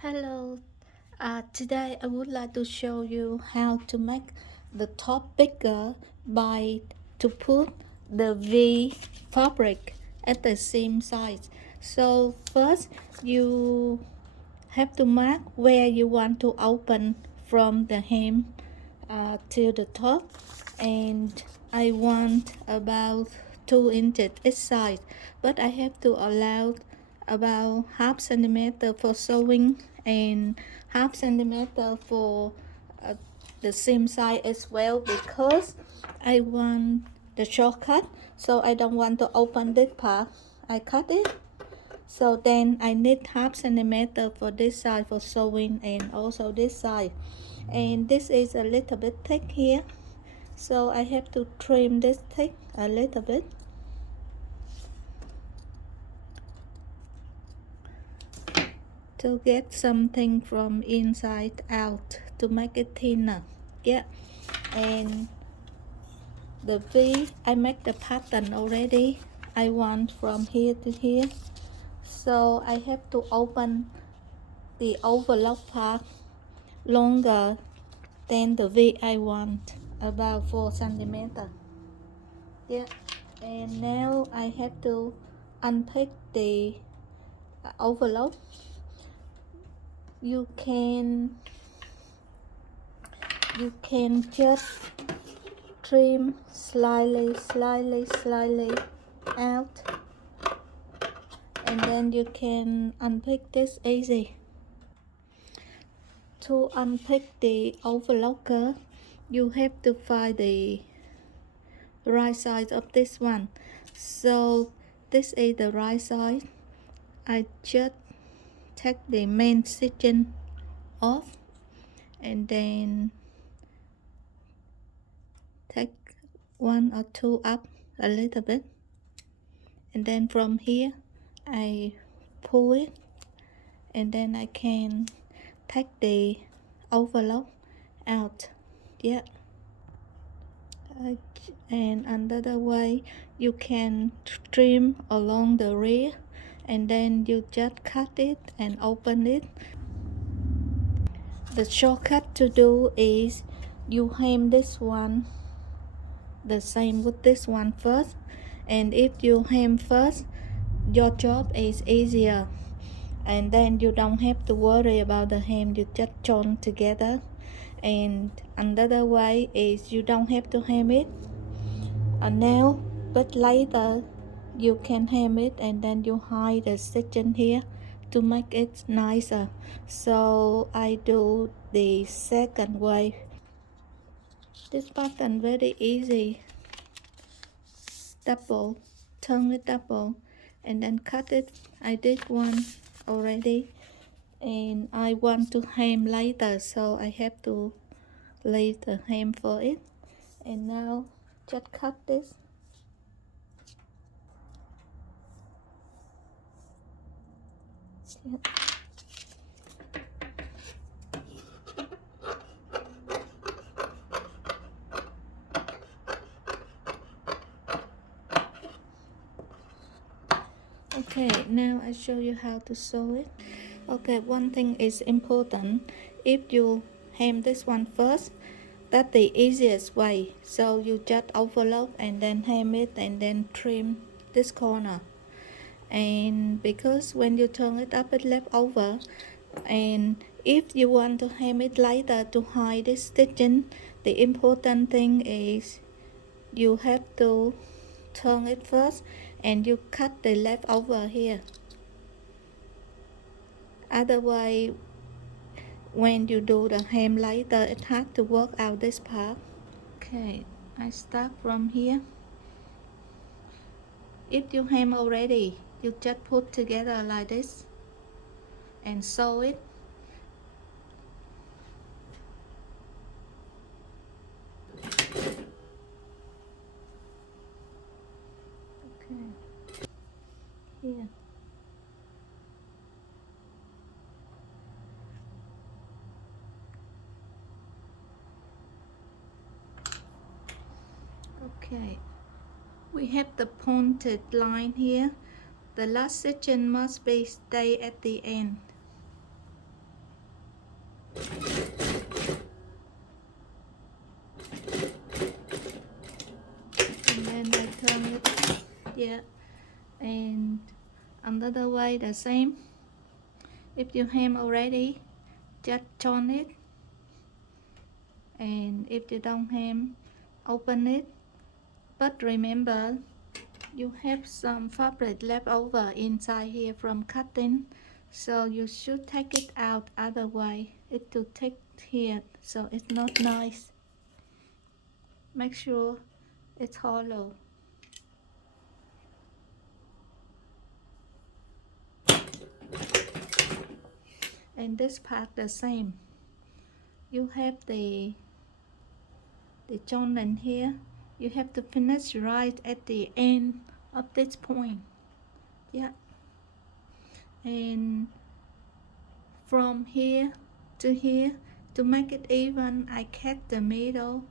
Hello, today I would like to show you how to make the top bigger by to put the V fabric at the same size. So first you have to mark where you want to open from the hem to the top, and I want about 2 inches each side, but I have to allow about half centimeter for sewing and half centimeter for uh, the same size as well, because I want the shortcut, so I don't want to open this part. I cut it, so then I need half centimeter for this side for sewing and also this side, and this is a little bit thick here, so I have to trim this thick a little bit. To get something from inside out to make it thinner. Yeah, and the V, I make the pattern already. I want from here to here, so I have to open the overlock part longer than the V I want, about 4 centimeter. Yeah, and now I have to unpick the overlock. You can just trim slightly out, and then you can unpick this easy. To unpick the overlocker, you have to find the right side of this one. So this is the right side. I just take the main stitching off, and then take one or two up a little bit, and then from here I pull it, and then I can take the overlock out. Yeah, and another way, you can trim along the rear, and then you just cut it and open it. The shortcut to do is you hem this one the same with this one first, and if you hem first, your job is easier, and then you don't have to worry about the hem, you just join together. And another way is you don't have to hem it now, but later you can hem it, and then you hide the stitching here to make it nicer. So I do the second way. This pattern very easy. Double, turn it double, and then cut it. I did one already, and I want to hem later, so I have to leave the hem for it. And now just cut this. Yeah. Okay, now I show you how to sew it. Okay, one thing is important. If you hem this one first, that's the easiest way. So you just overlock and then hem it and then trim this corner. And because when you turn it up, it left over, and if you want to hem it later to hide this stitching, the important thing is you have to turn it first and you cut the leftover here. Otherwise, when you do the hem later, it's hard to work out this part. Okay, I start from here. If you hem already, you just put together like this and sew it. Okay, here. Okay, we have the pointed line here. The last stitching must be stay at the end. Yeah, and another way the same. If you hem already, just join it, and if you don't hem, open it. But remember, you have some fabric left over inside here from cutting, so you should take it out, otherwise it will take here, so it's not nice. Make sure it's hollow. And this part the same. You have the joining here. You have to finish right at the end of this point. Yeah. And from here to here, to make it even, I cut the middle,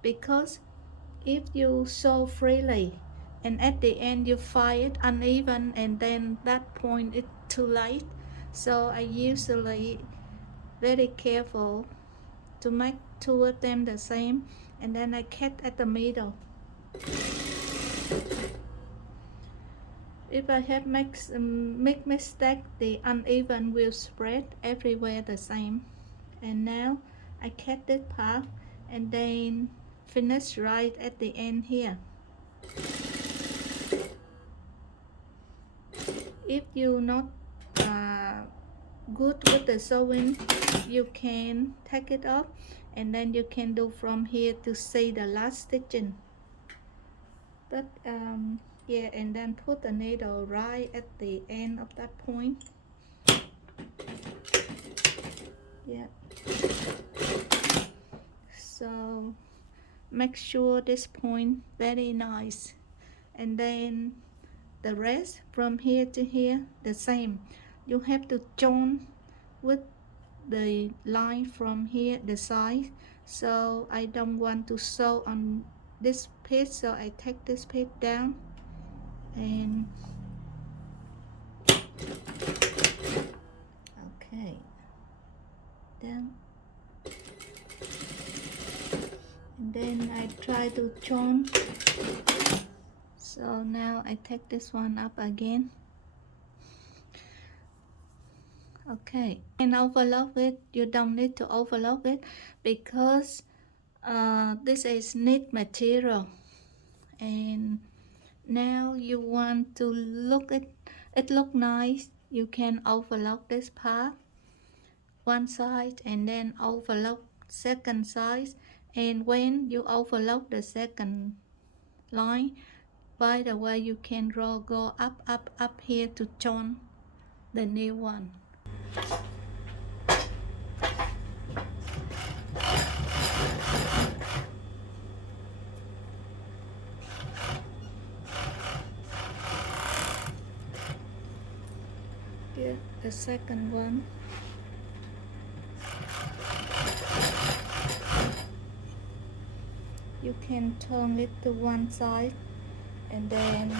because if you sew freely and at the end you find it uneven, and then that point it's too late. So I usually very careful to make two of them the same, and then I cut at the middle. If I have make mistake, the uneven will spread everywhere the same. And now I cut this part and then finish right at the end here. If you not good with the sewing, you can take it off, and then you can do from here to see the last stitching. But yeah, and then put the needle right at the end of that point. Yeah, so make sure this point very nice, and then the rest from here to here the same. You have to join with the line from here, the side. So I don't want to sew on this piece, so I take this piece down and okay, down, and then I try to join. So now I take this one up again. Okay, and overlock it. You don't need to overlock it, because this is knit material, and now you want to look at it look nice. You can overlock this part one side and then overlock second side, and when you overlock the second line, by the way, you can go up here to join the new one. Here, the second one. You can turn it to one side, and then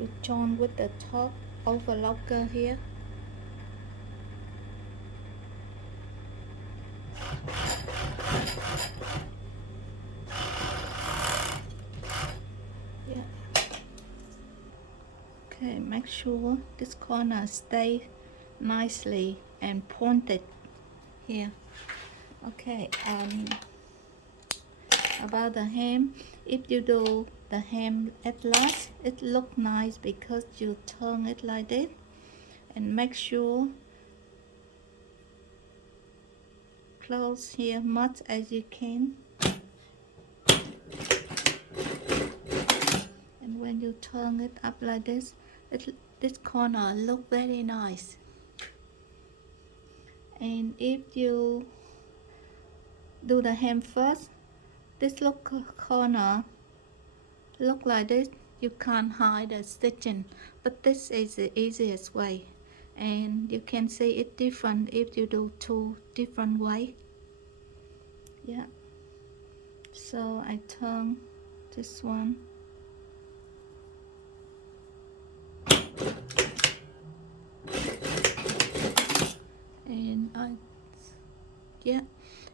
you join with the top overlocker here. Yeah. Okay, make sure this corner stay nicely and pointed here. Okay, about the hem, if you do the hem at last, it look nice because you turn it like this, and make sure close here much as you can, and when you turn it up like this, this corner look very nice. And if you do the hem first, this corner look like this, you can't hide the stitching, but this is the easiest way, and you can see it different if you do two different way. Yeah, so I turn this one, and yeah,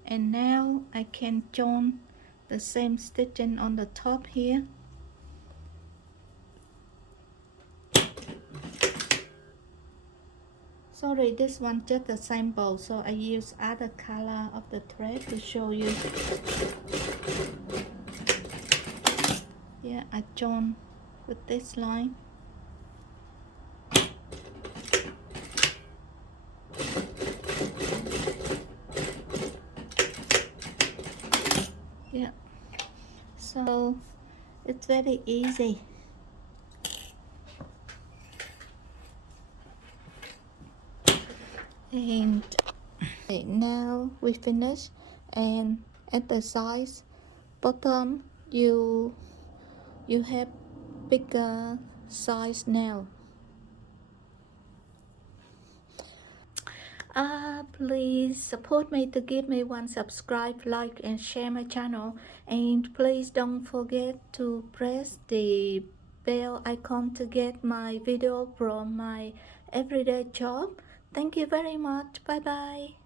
and now I can join the same stitching on the top here. Sorry, this one just a sample, so I use other color of the thread to show you. Yeah, I join with this line. Yeah, so it's very easy. And now we finish, and at the size bottom you have bigger size now. Please support me to give me one subscribe, like and share my channel, and please don't forget to press the bell icon to get my video from my everyday job. Thank you very much. Bye bye.